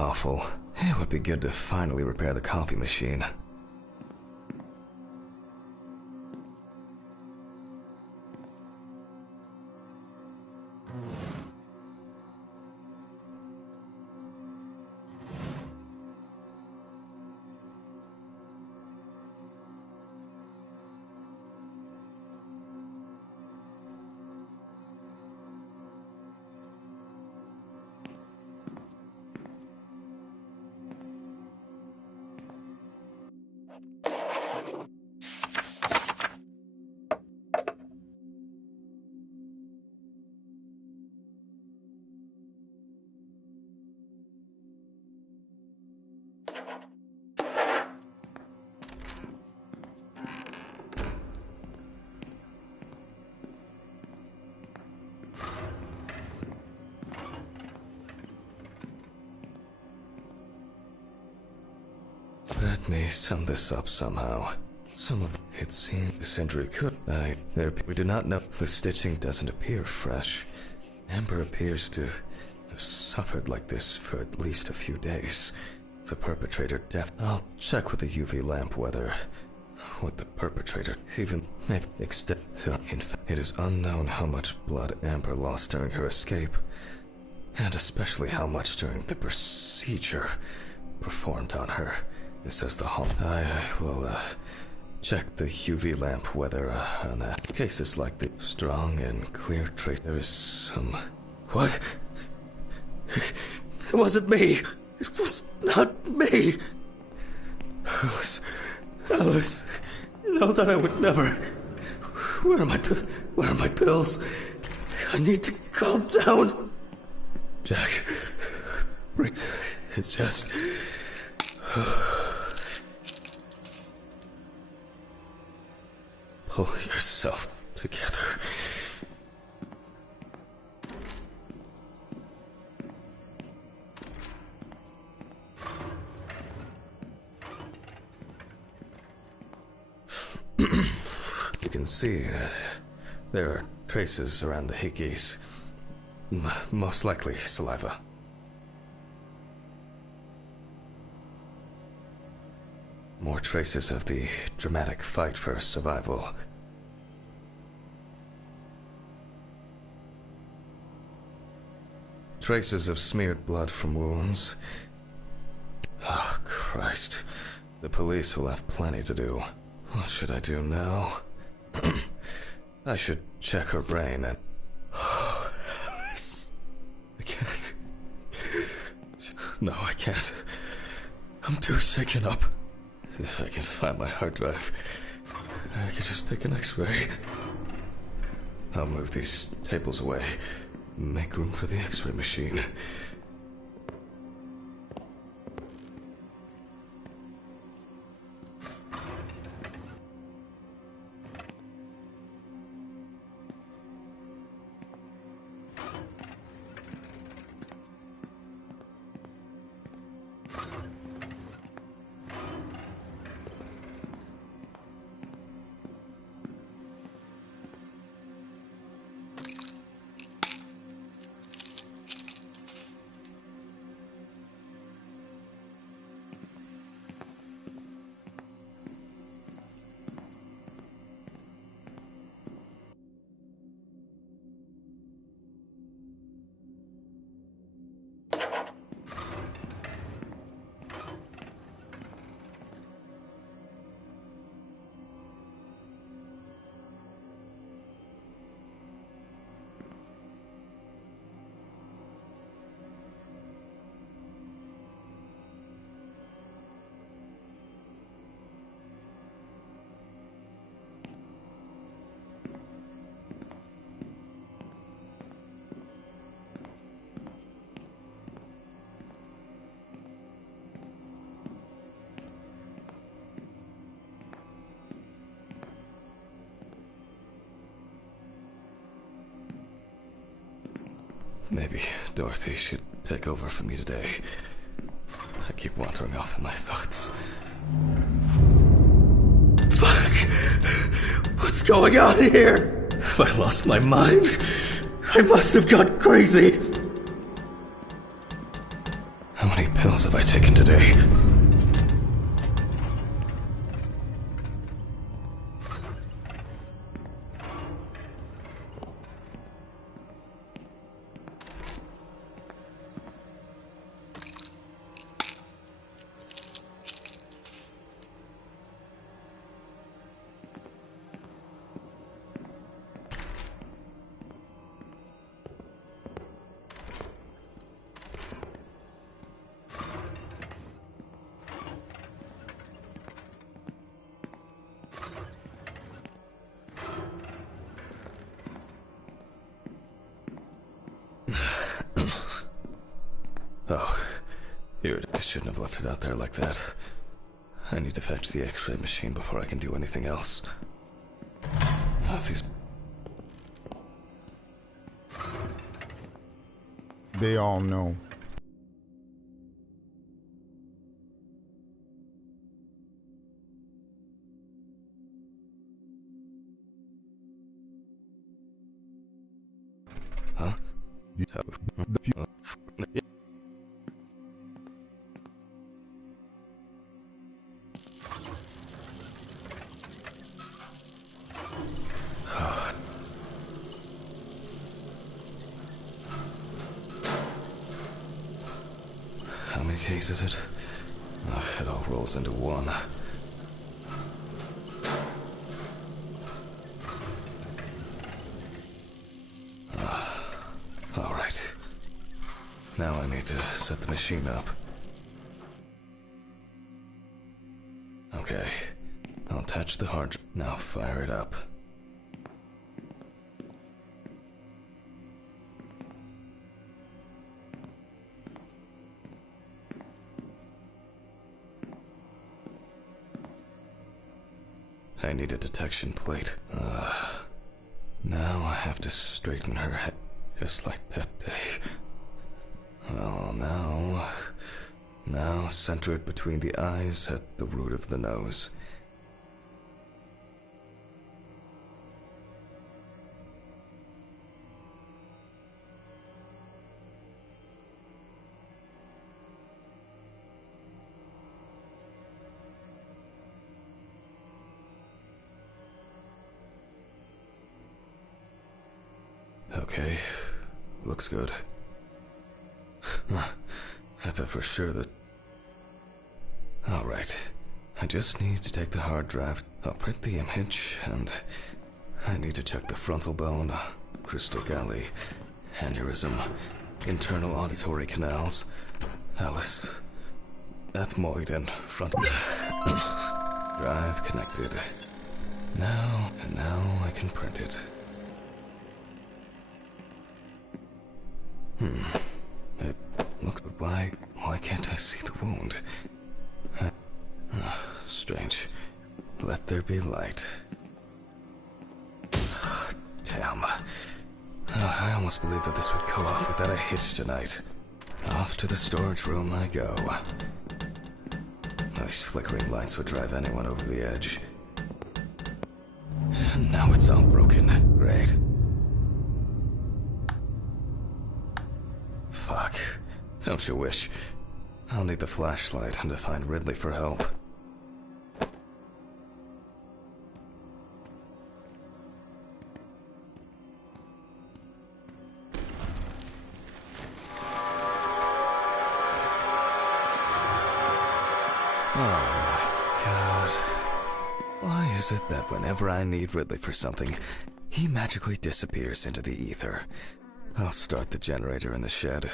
awful. It would be good to finally repair the coffee machine. Let me sum this up somehow. It seems this injury could... we do not know. The stitching doesn't appear fresh. Amber appears to have suffered like this for at least a few days. The perpetrator I'll check with the UV lamp whether... what the perpetrator even may extend... In fact, it is unknown how much blood Amber lost during her escape. And especially how much during the procedure performed on her. This is the hall. I will check the UV lamp whether on cases like this strong and clear trace. There is some... What? It wasn't me. It was not me. Alice, you know that I would never... Where are my pills? I need to calm down. Jack, it's just... Pull yourself together. You can see that there are traces around the hickeys. Most likely saliva. More traces of the dramatic fight for survival. Traces of smeared blood from wounds. Oh, Christ. The police will have plenty to do. What should I do now? I should check her brain and... Oh, Alice. I can't. No, I can't. I'm too shaken up. If I can find my hard drive, I can just take an X-ray. I'll move these tables away. Make room for the X-ray machine. Maybe Dorothy should take over for me today. I keep wandering off in my thoughts. Fuck! What's going on here? Have I lost my mind? I must have gone crazy! How many pills have I taken today? Oh, dude, I shouldn't have left it out there like that. I need to fetch the X-ray machine before I can do anything else. These... They all know. Huh? How many days is it? It all rolls into one. All right. Now I need to set the machine up. Okay. I'll attach the hard drive. Now fire it up. I need a detection plate. Now I have to straighten her head, just like that day. Oh, now center it between the eyes at the root of the nose. Okay, looks good. I thought for sure that... Alright, I just need to take the hard drive. I'll print the image, and I need to check the frontal bone, crystal galley, aneurysm, internal auditory canals, Alice, ethmoid, and frontal... Drive connected. Now I can print it. It looks like... Why can't I see the wound? Strange. Let there be light. Damn. I almost believed that this would go off without a hitch tonight. Off to the storage room I go. These flickering lights would drive anyone over the edge. And now it's all broken. Great. Fuck. Don't you wish? I'll need the flashlight and to find Ridley for help. Oh my god. Why is it that whenever I need Ridley for something, he magically disappears into the ether? I'll start the generator in the shed.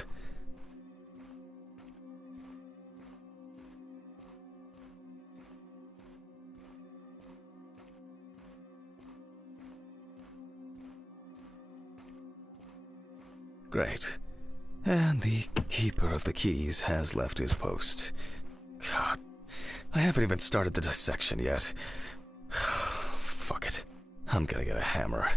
Great. And the keeper of the keys has left his post. God, I haven't even started the dissection yet. Fuck it. I'm gonna get a hammer.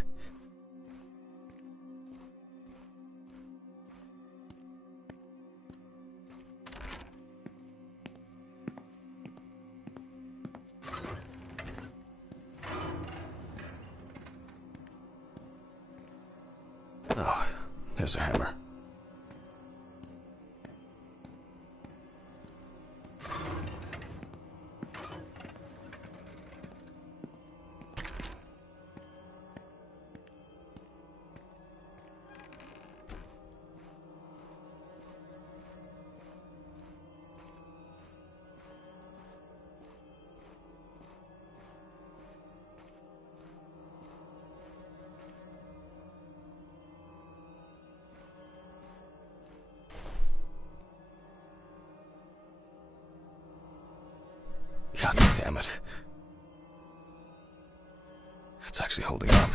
Oh, there's a hammer. God damn it. It's actually holding up.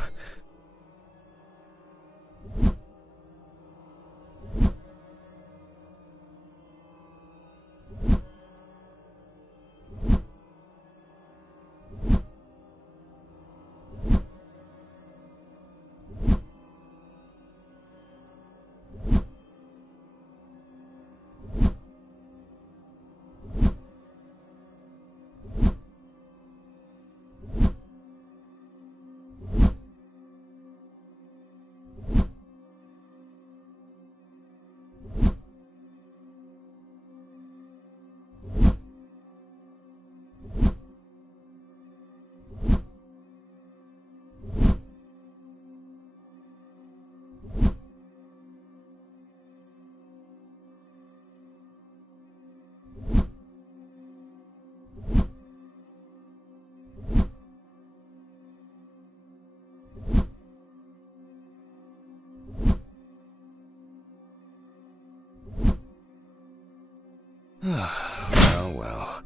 Well.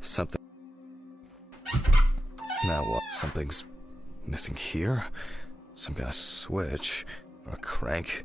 Something... Now what? Something's missing here? Some kind of switch? Or a crank?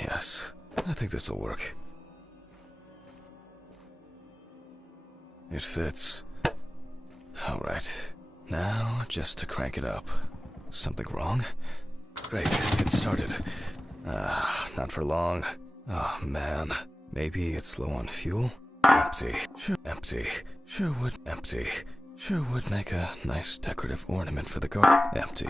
Yes, I think this'll work. It fits. Alright, now just to crank it up. Something wrong? Great, it started. Not for long. Oh man, maybe it's low on fuel? Empty. Sure, empty. Sure would make a nice decorative ornament for the garden. Empty.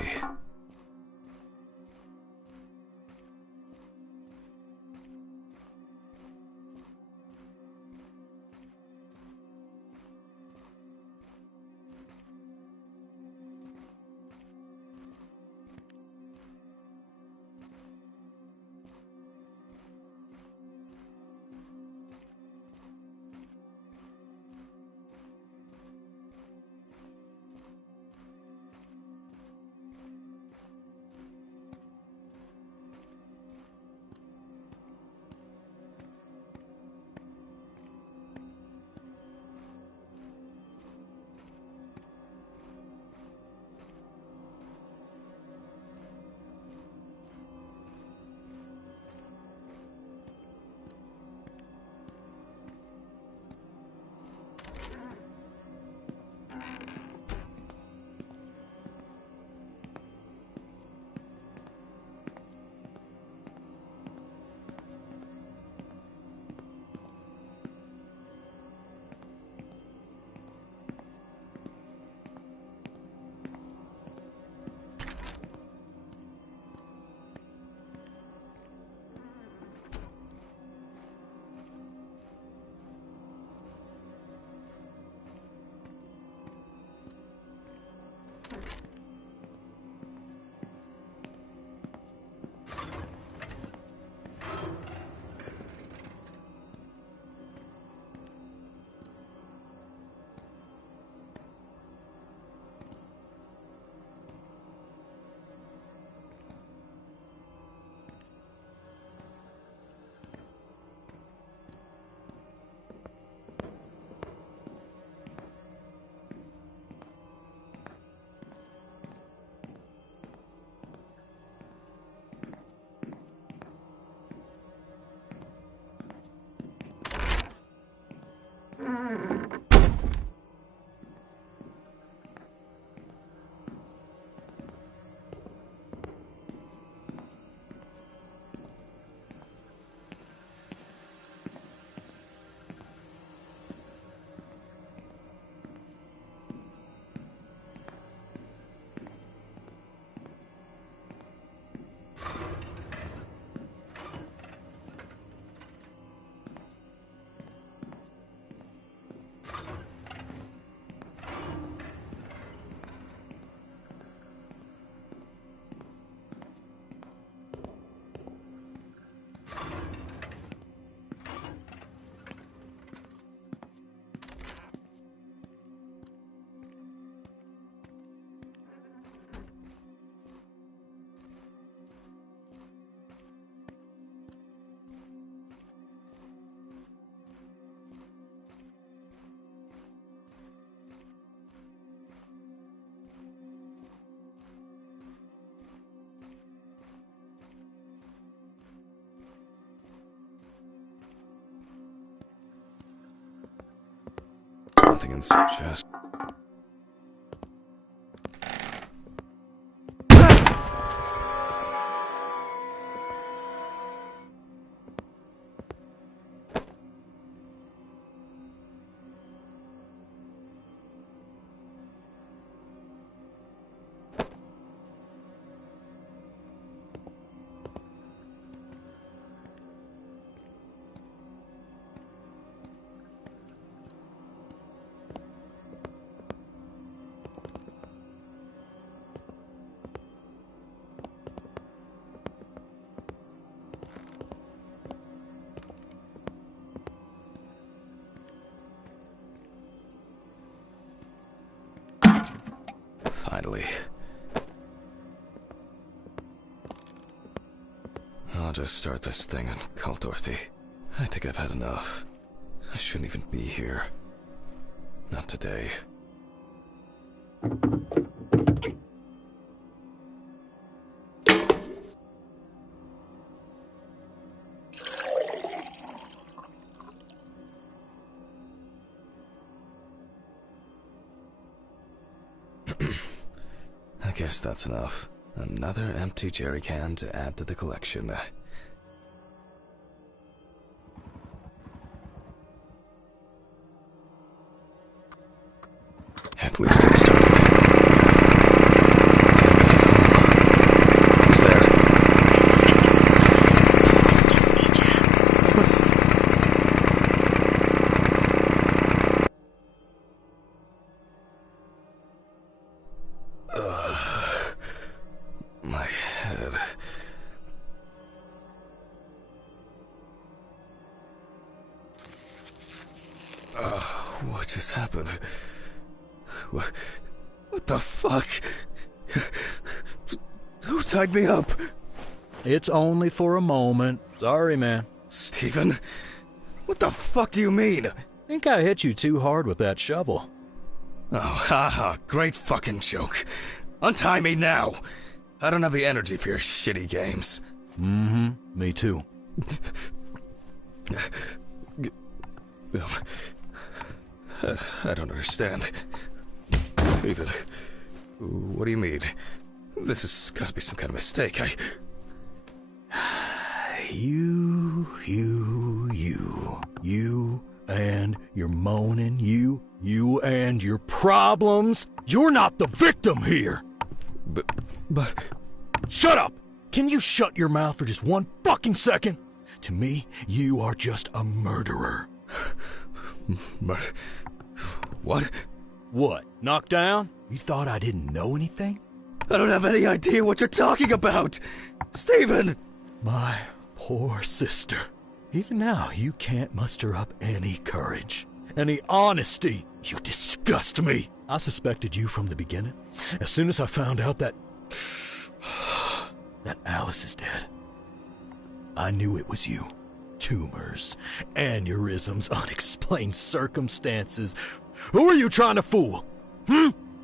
Evidence just... Finally. I'll just start this thing and call Dorothy. I think I've had enough. I shouldn't even be here. Not today. I guess that's enough. Another empty jerry can to add to the collection. At least it started. Who's there? It's just me, Jack. What's... my head. What just happened? What the fuck? Who tied me up? It's only for a moment. Sorry, man. Steven? What the fuck do you mean? Think I hit you too hard with that shovel. Oh, haha, great fucking joke. Untie me now! I don't have the energy for your shitty games. Mm-hmm, me too. I don't understand. Steven, what do you mean? This has gotta be some kind of mistake. You and your moaning, you and your problems. You're not the victim here. But... Shut up! Can you shut your mouth for just one fucking second? To me, you are just a murderer. What? What, knocked down? You thought I didn't know anything? I don't have any idea what you're talking about! Steven! My poor sister. Even now, you can't muster up any courage, any honesty. You disgust me. I suspected you from the beginning. As soon as I found out that Alice is dead, I knew it was you. Tumors, aneurysms, unexplained circumstances. Who are you trying to fool?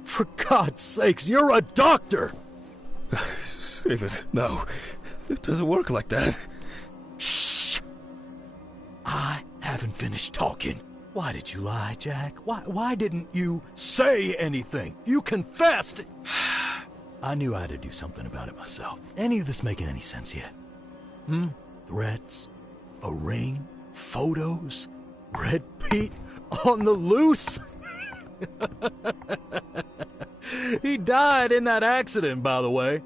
For God's sakes, you're a doctor! Steven, no. It doesn't work like that. Shh! I haven't finished talking. Why did you lie, Jack? Why didn't you say anything? You confessed! I knew I had to do something about it myself. Any of this making any sense yet? Threats? A ring? Photos? Red Pete on the loose? He died in that accident, by the way.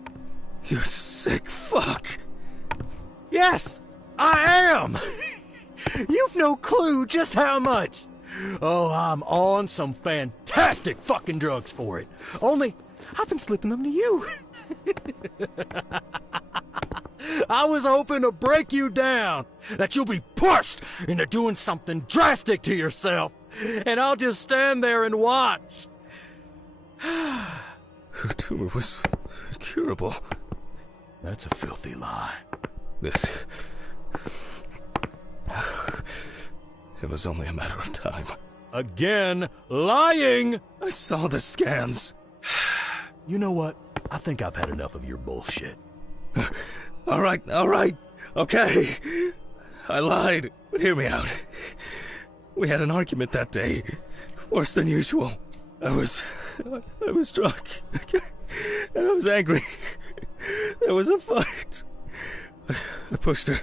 You sick fuck! Yes, I am! You've no clue just how much. Oh, I'm on some fantastic fucking drugs for it. Only, I've been slipping them to you. I was hoping to break you down, that you'll be pushed into doing something drastic to yourself, and I'll just stand there and watch. Her tumor was incurable. That's a filthy lie. This... It was only a matter of time. Again, lying! I saw the scans. You know what? I think I've had enough of your bullshit. All right, okay. I lied, but hear me out. We had an argument that day. worse than usual. I was drunk, and I was angry. There was a fight. I pushed her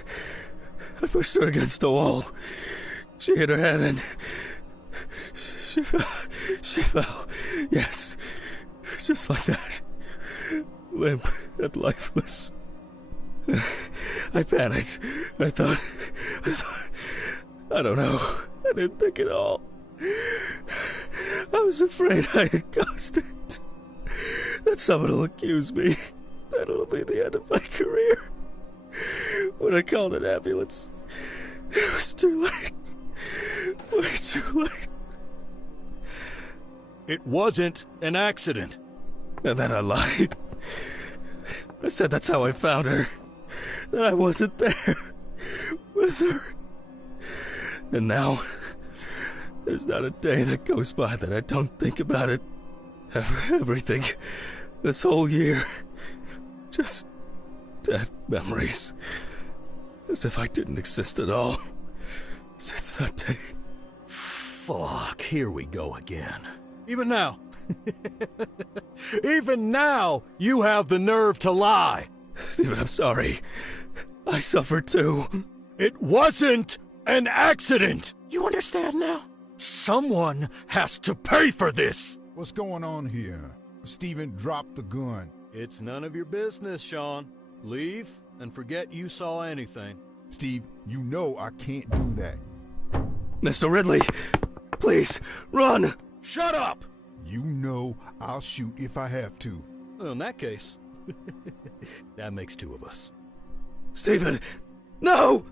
against the wall. She hit her head and she fell. Yes, just like that. Limp and lifeless. I panicked. I thought, I don't know. I didn't think at all. I was afraid I had caused it. That someone will accuse me. That it'll be the end of my career. When I called an ambulance, it was too late. Way too late. It wasn't an accident. And then I lied. I said that's how I found her. That I wasn't there with her. And now, there's not a day that goes by that I don't think about it. Everything. This whole year. Just dead memories. As if I didn't exist at all. Since that day. Fuck, here we go again. Even now. Even now, you have the nerve to lie. Stephen, I'm sorry. I suffered too. It wasn't an accident. You understand now? Someone has to pay for this. What's going on here? Steven, drop the gun. It's none of your business, Sean. Leave and forget you saw anything. Steve, you know I can't do that. Mr. Ridley, please, run! Shut up! You know I'll shoot if I have to. Well, in that case, that makes two of us. Stephen, no!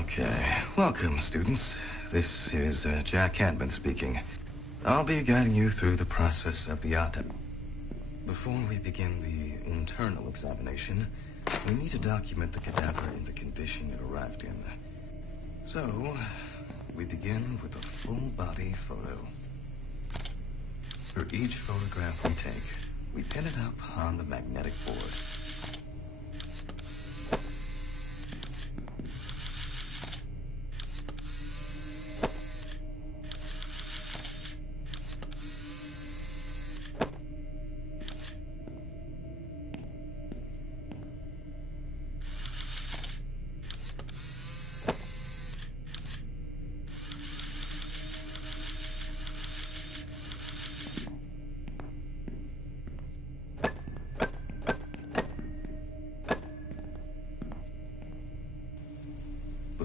Okay, welcome, students. This is Jack Cadman speaking. I'll be guiding you through the process of the autopsy. Before we begin the internal examination, we need to document the cadaver in the condition it arrived in. So, we begin with a full-body photo. For each photograph we take, we pin it up on the magnetic board.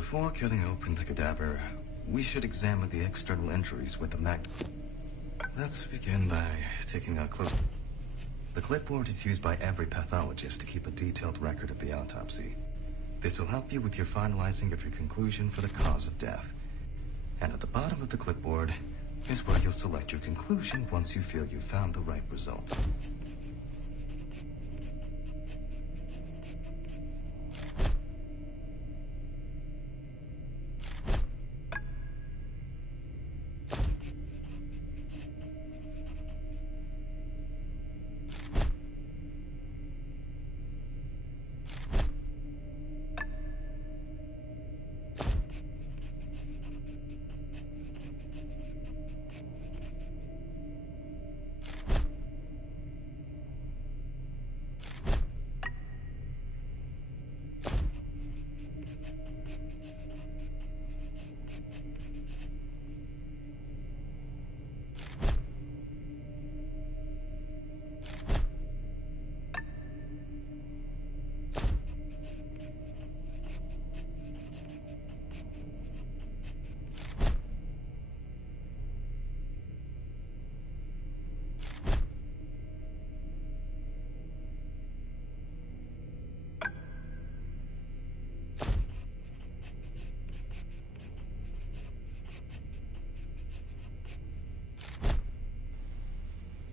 Before cutting open the cadaver, we should examine the external injuries with the mag. Let's begin by taking a close. The clipboard is used by every pathologist to keep a detailed record of the autopsy. This will help you with your finalizing of your conclusion for the cause of death. And at the bottom of the clipboard is where you'll select your conclusion once you feel you've found the right result.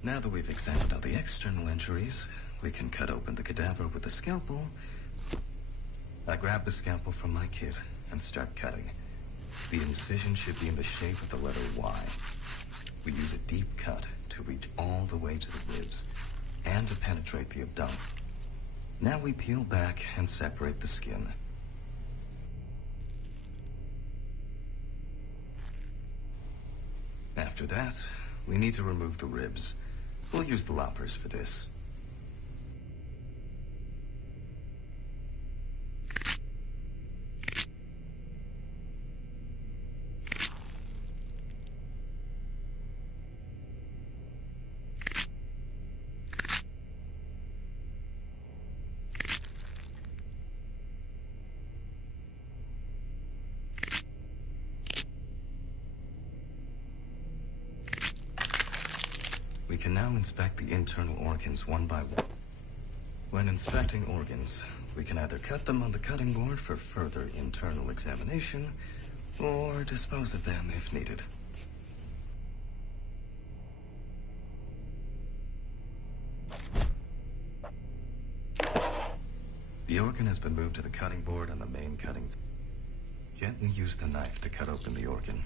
Now that we've examined all the external injuries, we can cut open the cadaver with a scalpel. I grab the scalpel from my kit and start cutting. The incision should be in the shape of the letter Y. We use a deep cut to reach all the way to the ribs and to penetrate the abdomen. Now we peel back and separate the skin. After that, we need to remove the ribs. We'll use the loppers for this. We can now inspect the internal organs one by one. When inspecting organs, we can either cut them on the cutting board for further internal examination, or dispose of them if needed. The organ has been moved to the cutting board on the main cutting. Gently use the knife to cut open the organ.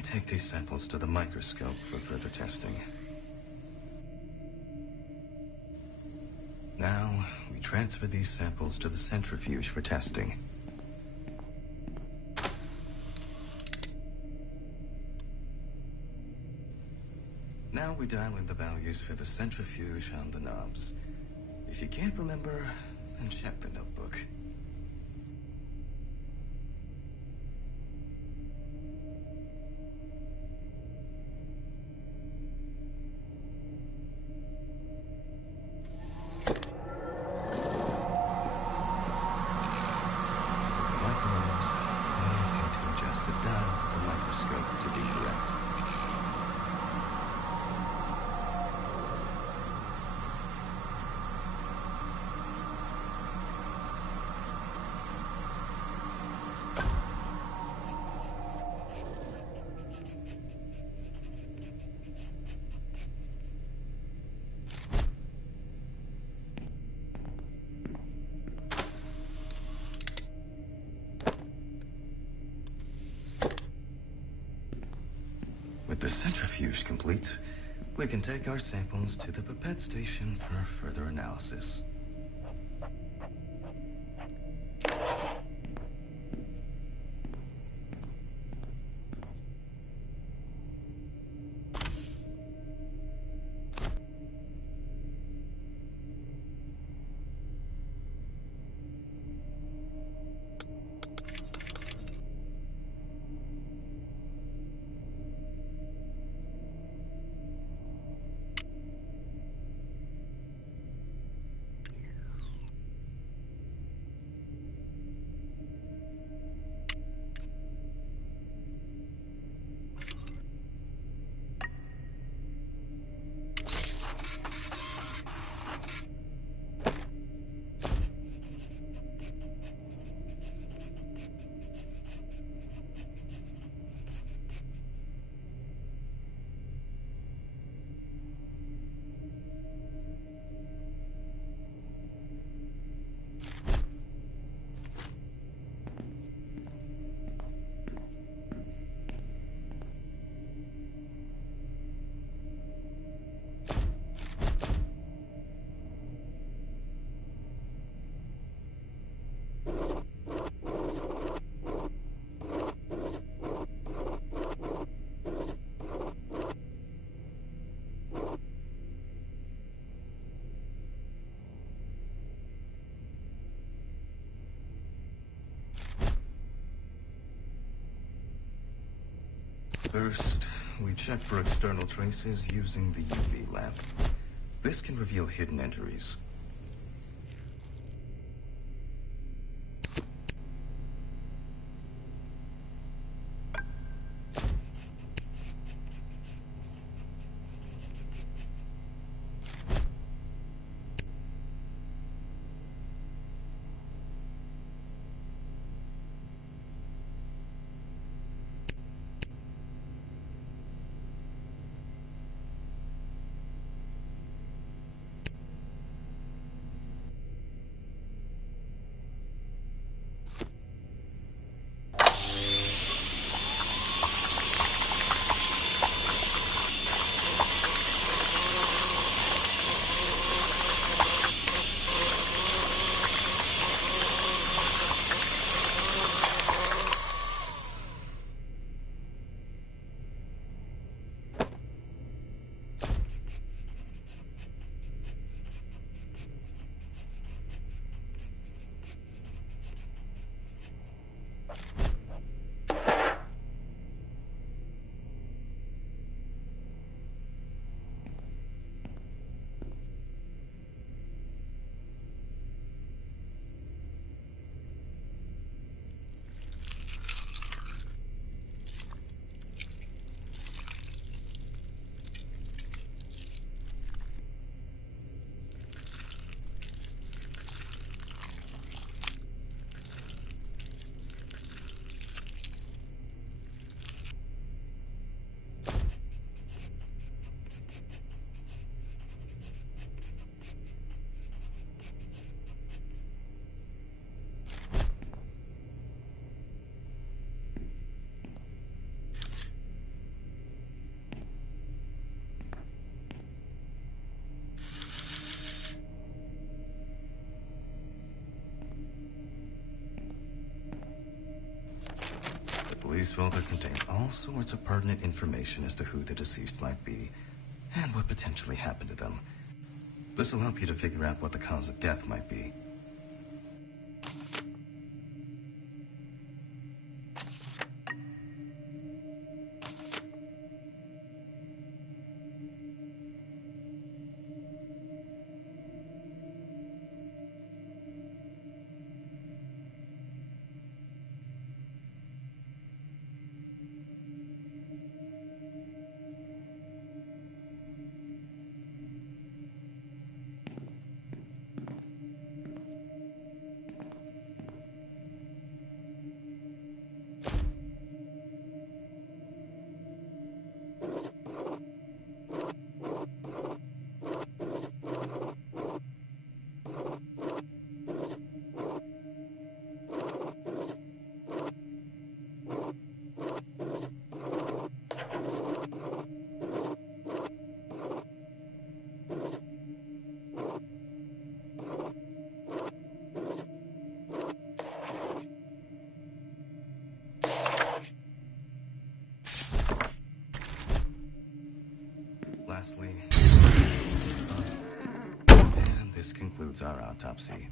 we take these samples to the microscope for further testing. Now, we transfer these samples to the centrifuge for testing. Now we dial in the values for the centrifuge on the knobs. If you can't remember, then check the notebook. With the centrifuge complete, we can take our samples to the pipette station for further analysis. First, we check for external traces using the UV lamp. This can reveal hidden injuries. case folder contains all sorts of pertinent information as to who the deceased might be and what potentially happened to them. This will help you to figure out what the cause of death might be. Lastly, and this concludes our autopsy.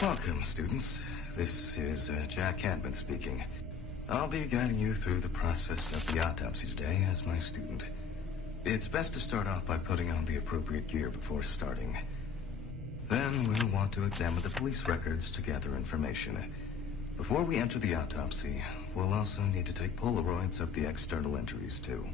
Welcome, students. This is Jack Cadman speaking. I'll be guiding you through the process of the autopsy today as my student. It's best to start off by putting on the appropriate gear before starting. Then we'll want to examine the police records to gather information. Before we enter the autopsy, we'll also need to take Polaroids of the external injuries, too.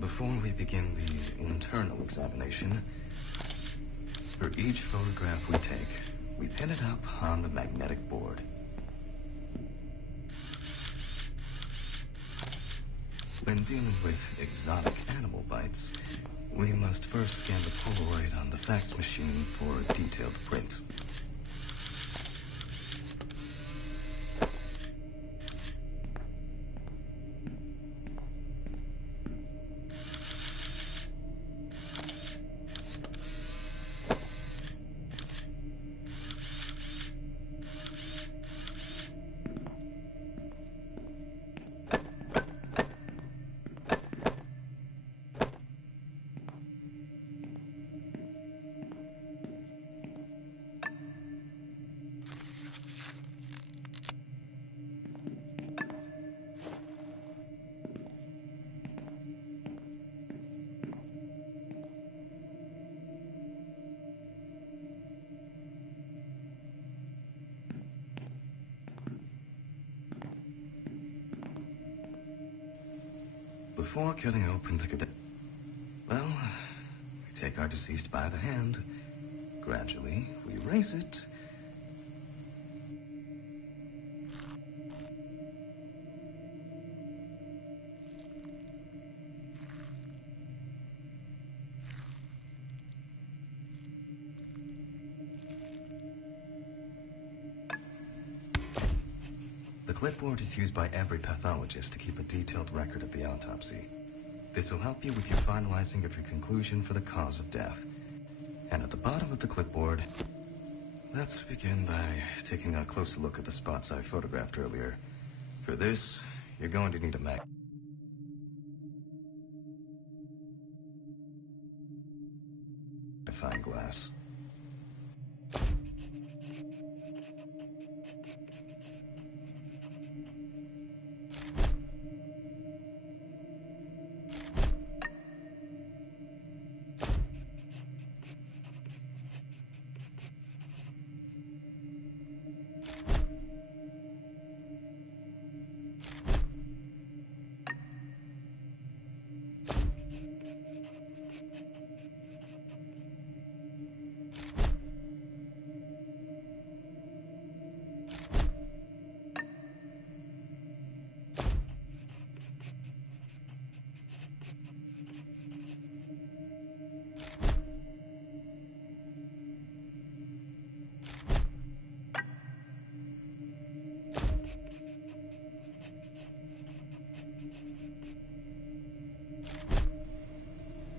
Before we begin the internal examination, for each photograph we take, we pin it up on the magnetic board. When dealing with exotic animal bites, we must first scan the Polaroid on the fax machine for a detailed print. Before cutting open the cadaver, well, we take our deceased by the hand. Gradually, we raise it. The clipboard is used by every pathologist to keep a detailed record of the autopsy. This will help you with your finalizing of your conclusion for the cause of death. And at the bottom of the clipboard, let's begin by taking a closer look at the spots I photographed earlier. For this, you're going to need a magnifying glass.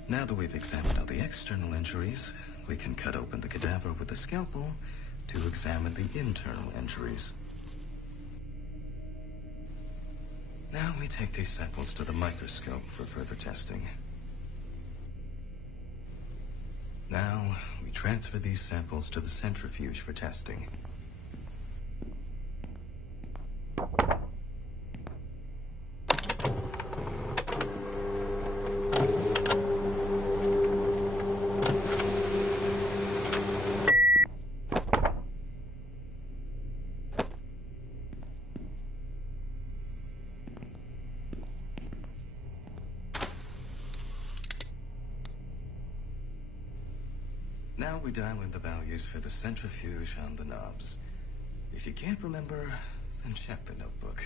Now that we've examined all the external injuries, we can cut open the cadaver with a scalpel to examine the internal injuries. Now we take these samples to the microscope for further testing. Now we transfer these samples to the centrifuge for testing. Now we dial in the values for the centrifuge on the knobs. If you can't remember, then check the notebook.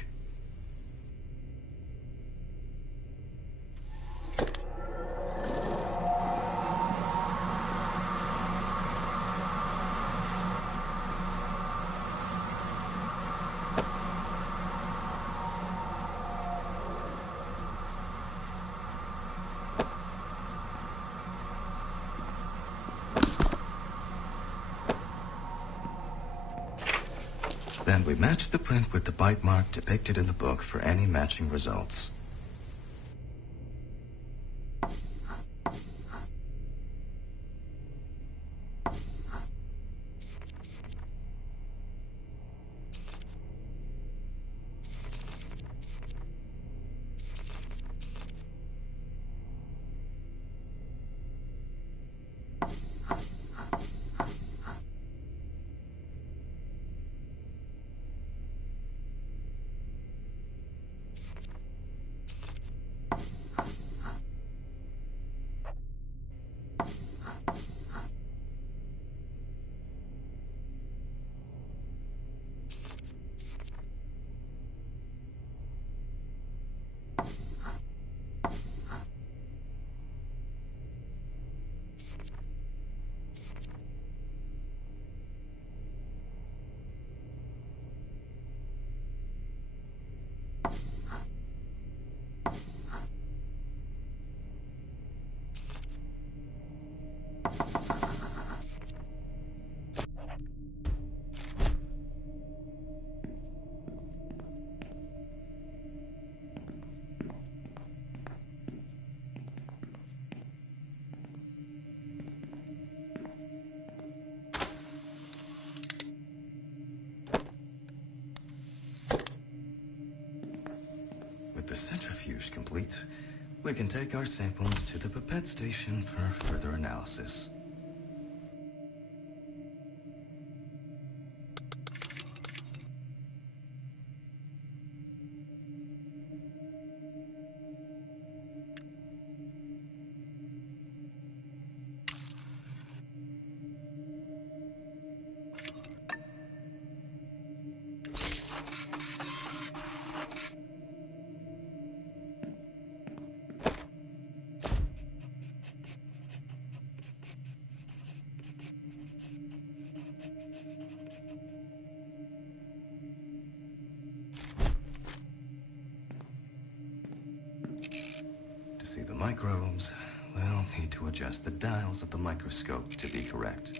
Then we match the print with the bite mark depicted in the book for any matching results. procedures complete, we can take our samples to the pipette station for further analysis. To see the microbes, we'll need to adjust the dials of the microscope to be correct.